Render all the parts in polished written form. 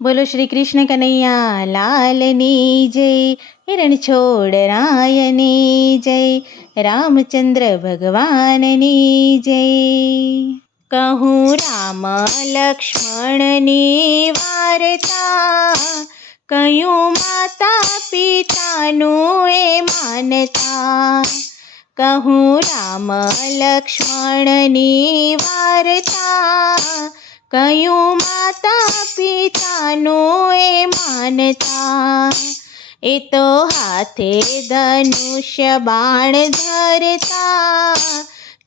બોલો શ્રી કૃષ્ણ કનૈયા લાલની જય, હિરણ છોડ રાયની જય, રામચંદ્ર ભગવાનની જય. કહું રામ લક્ષ્મણની વાર્તા, કયું માતા પિતાનું એ માનતા. કહું રામ લક્ષ્મણની વાર્તા, કયું માતા પિતાનું એ માનતા. એ તો હાથે ધનુષ્ય બાણ ધરતા,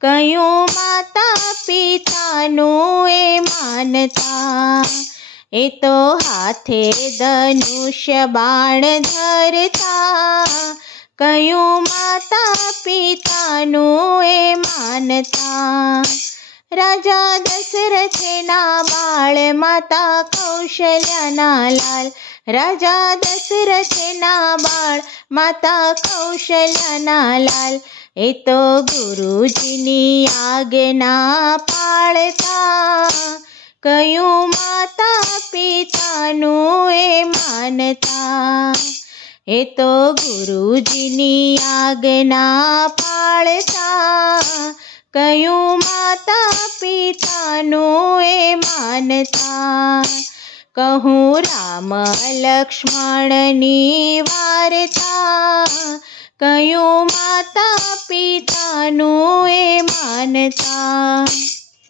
કયું માતા પિતાનું એ માનતા. એ તો હાથે ધનુષ્ય બાણ ધરતા, કયું માતા પિતાનું એ માનતા. રાજા દશરથના બાળ માતા કૌશલ્યાના લાલ, રાજા દશરથના બાળ માતા કૌશલ્યાના લાલ. એ તો ગુરુજીની આજ્ઞા પાળતા, કયું માતા પિતાનું એ માનતા. એ તો ગુરુજીની આજ્ઞા પાળતા, કયું માતા પિતાનું એ માનતા. કહું રામ લક્ષ્મણની વાર્તા, કયું માતા પિતાનું એ માનતા.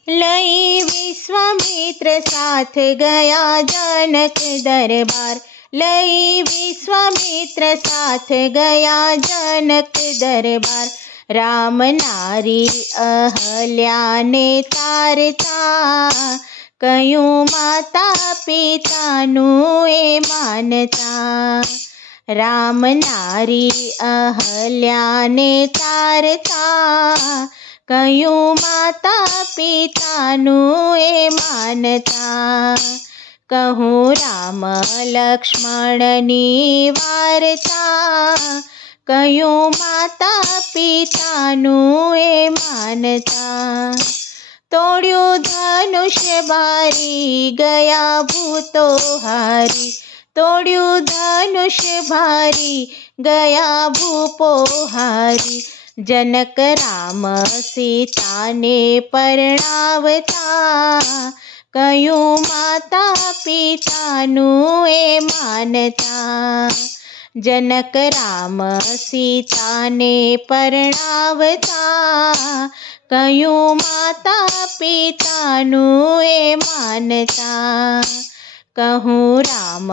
લઈ વિશ્વામિત્ર સાથ ગયા જનક દરબાર, લઈ વિશ્વામિત્ર સાથ ગયા જનક દરબાર. રામ નારી અહલ્યાને તારતા, કયું માતા પિતાનું એ માનતા. રામ નારી અહલ્યાને તારતા, કયું માતા પિતાનું એ માનતા. કહું રામ લક્ષ્મણની વાર્તા, કયું માતા પિતાનું એ માનતા. તોડ્યું ધનુષ્ય બારી ગયા ભૂતો હારી, તોડ્યું ધનુષ્ય ભારી ગયા ભૂપો હારી. જનક રામ સીતાને પરણાવતા, કયું માતા પિતાનું એ માનતા. જનક રામ સીતાને પરણાવતા, કયું માતા પિતાનું એ માનતા. કહું રામ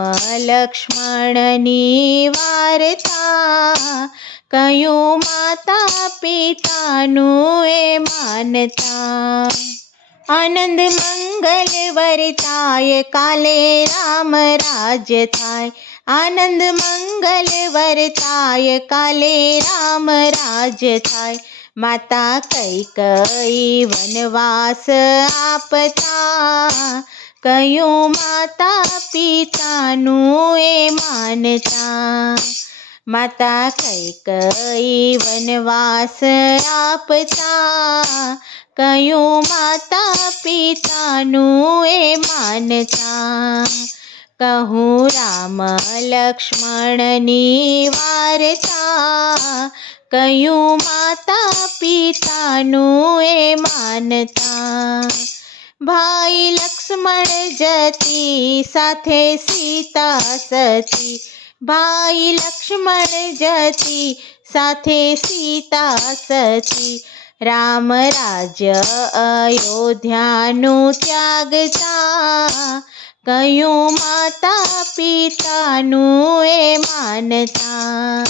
લક્ષ્મણની વાર્તા, કયું માતા પિતાનું એ માનતા. આનંદ મંગલ વર્તાય કાલે રામ રાજ્ય થાય, આનંદ મંગલ વર્તાય કાલે રામ રાજ્ય થાય. માતા કૈકેયી વનવાસ આપતા, કયું માતા પિતાનું એ માનતા. માતા કૈકેયી વનવાસ આપતા, કયું માતા પિતાનું એ માનતા. કહું રામ લક્ષ્મણની વાર્તા, કયું માતા પિતાનું એ માનતા. ભાઈ લક્ષ્મણ જતી સાથે સીતા સતી, ભાઈ લક્ષ્મણ જતી સાથે સીતા સતી. રામ રાજ્ય અયોધ્યાનું ત્યાગતા, કયું માતા પિતાનું એ માનતા.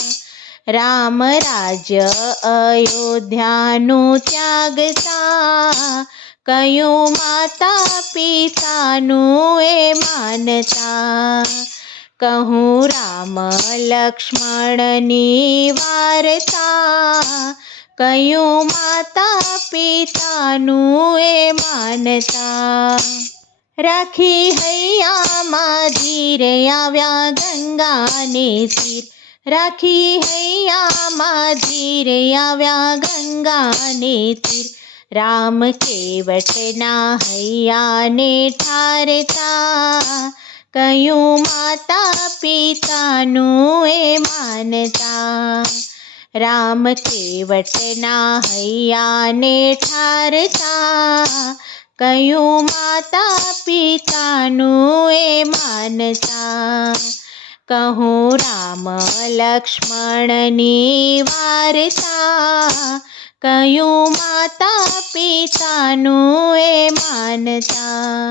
રામ રાજ્ય અયોધ્યાનું ત્યાગતા, કયું માતા પિતાનું એ માનતા. કહું રામ લક્ષ્મણની વાર્તા, કયું માતા પિતાનું એ માનતા. રાખી હૈયામાં ધીર આવ્યા ગંગાને તીર, રાખી હૈયામાં ધીર આવ્યા ગંગાને તીર. રામ કેવટના હૈયાને ઠારતા, કયું માતા પિતાનું એ માનતા. રામ કેવટના હૈયાને ઠારતા, કયું માતા પિતાનું એ માનતા. કહું રામ લક્ષ્મણની વાર્તા, કયું માતા પિતાનું એ માનતા.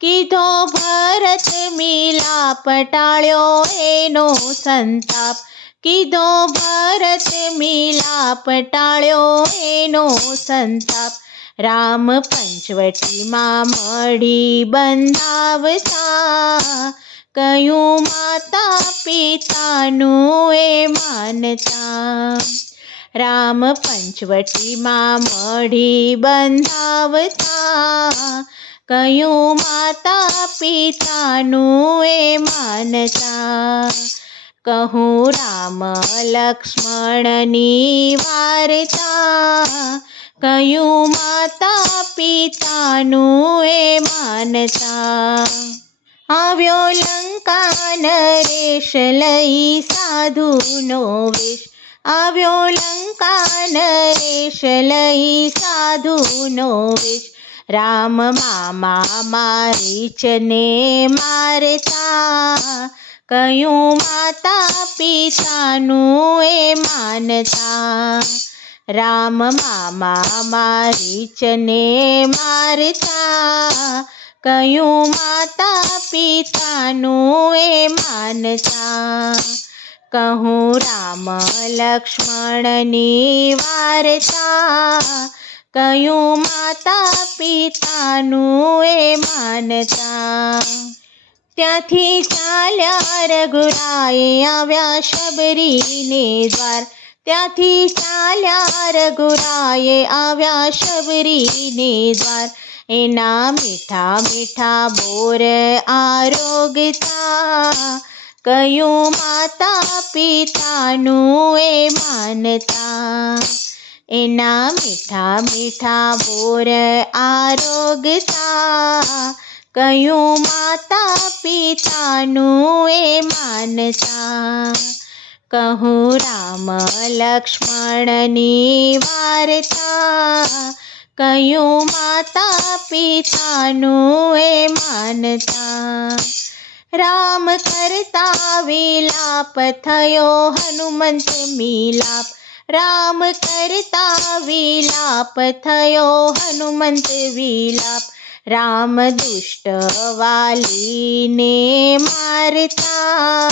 કીધો ભરત મિલાપ ટાળ્યો એનો સંતાપ, કીધો ભરત મિલાપ ટાળ્યો એનો સંતાપ. રામ પંચવટીમાં મળી બંધાવતા, કયું માતા પિતાનું એ માનતા. રામ પંચવટીમાં મળી બંધાવતા, કયું માતા પિતાનું એ માનતા. કહું રામ લક્ષ્મણની વાર્તા, કયું માતા પિતાનું એ માનતા. આવ્યો લંકા નરેશ લઈ સાધુનો વેશ, આવ્યો લંકા નરેશ લઈ સાધુનો વેશ. રામ મામા મારીચને મારતા, કયું માતા પિતાનું એ માનતા. રામ મામા મારીચને મારતા, કયું માતા પિતાનું એ માનતા. કહું રામ લક્ષ્મણની વાર્તા, કયું માતા પિતાનું એ માનતા. ત્યાંથી ચાલ્યા રઘુરાય આવ્યા શબરીને દ્વાર, ત્યાંથી ચાલ્યા રઘુરાય આવ્યા શબરીને દ્વાર. એના મીઠા મીઠા બોર આરોગતા, કયું માતા પિતાનું એ માનતા. એના મીઠા મીઠા બોર આરોગતા, કયું માતા પિતાનું એ માનતા. કહું રામ લક્ષ્મણની વાર્તા, કયું માતા પિતાનું એ માનતા. રામ કરતા વિલાપ થયો હનુમંત મિલાપ, રામ કરતા વિલાપ થયો હનુમંત વિલાપ. રામ દુષ્ટ વાલીને મારતા,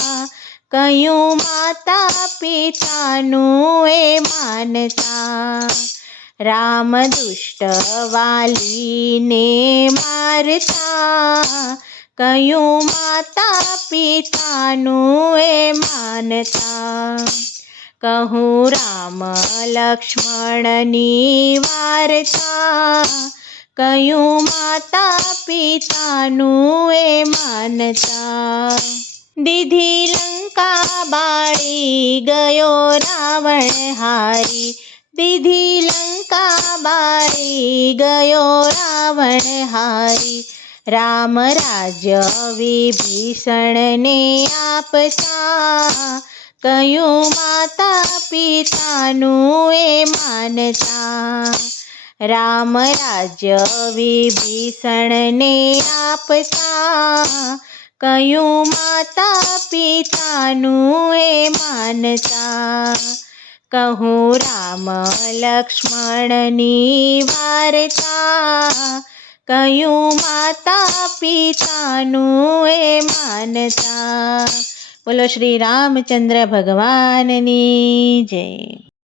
કયું માતા પિતાનું એ માનતા. રામ દુષ્ટ વાલીને મારતા, કયું માતા પિતાનું એ માનતા. કહું રામ લક્ષ્મણની વાર્તા, કયું માતા પિતાનું એ માનતા. દીધી લંકા બાળી ગયો રાવણ હારી, દીધી લંકા બાળી ગયો રાવણ હારી. રામ રાજ્ય વિભીષણને આપતા, કયું માતા પિતાનું એ માનતા. રામ રાજ્ય વિભીષણને આપતા, કયું માતા પિતાનું એ માનતા. કહું રામ લક્ષ્મણની વાર્તા, કયું માતા પિતાનું એ માનતા. બોલો શ્રી રામચંદ્ર ભગવાનની જય.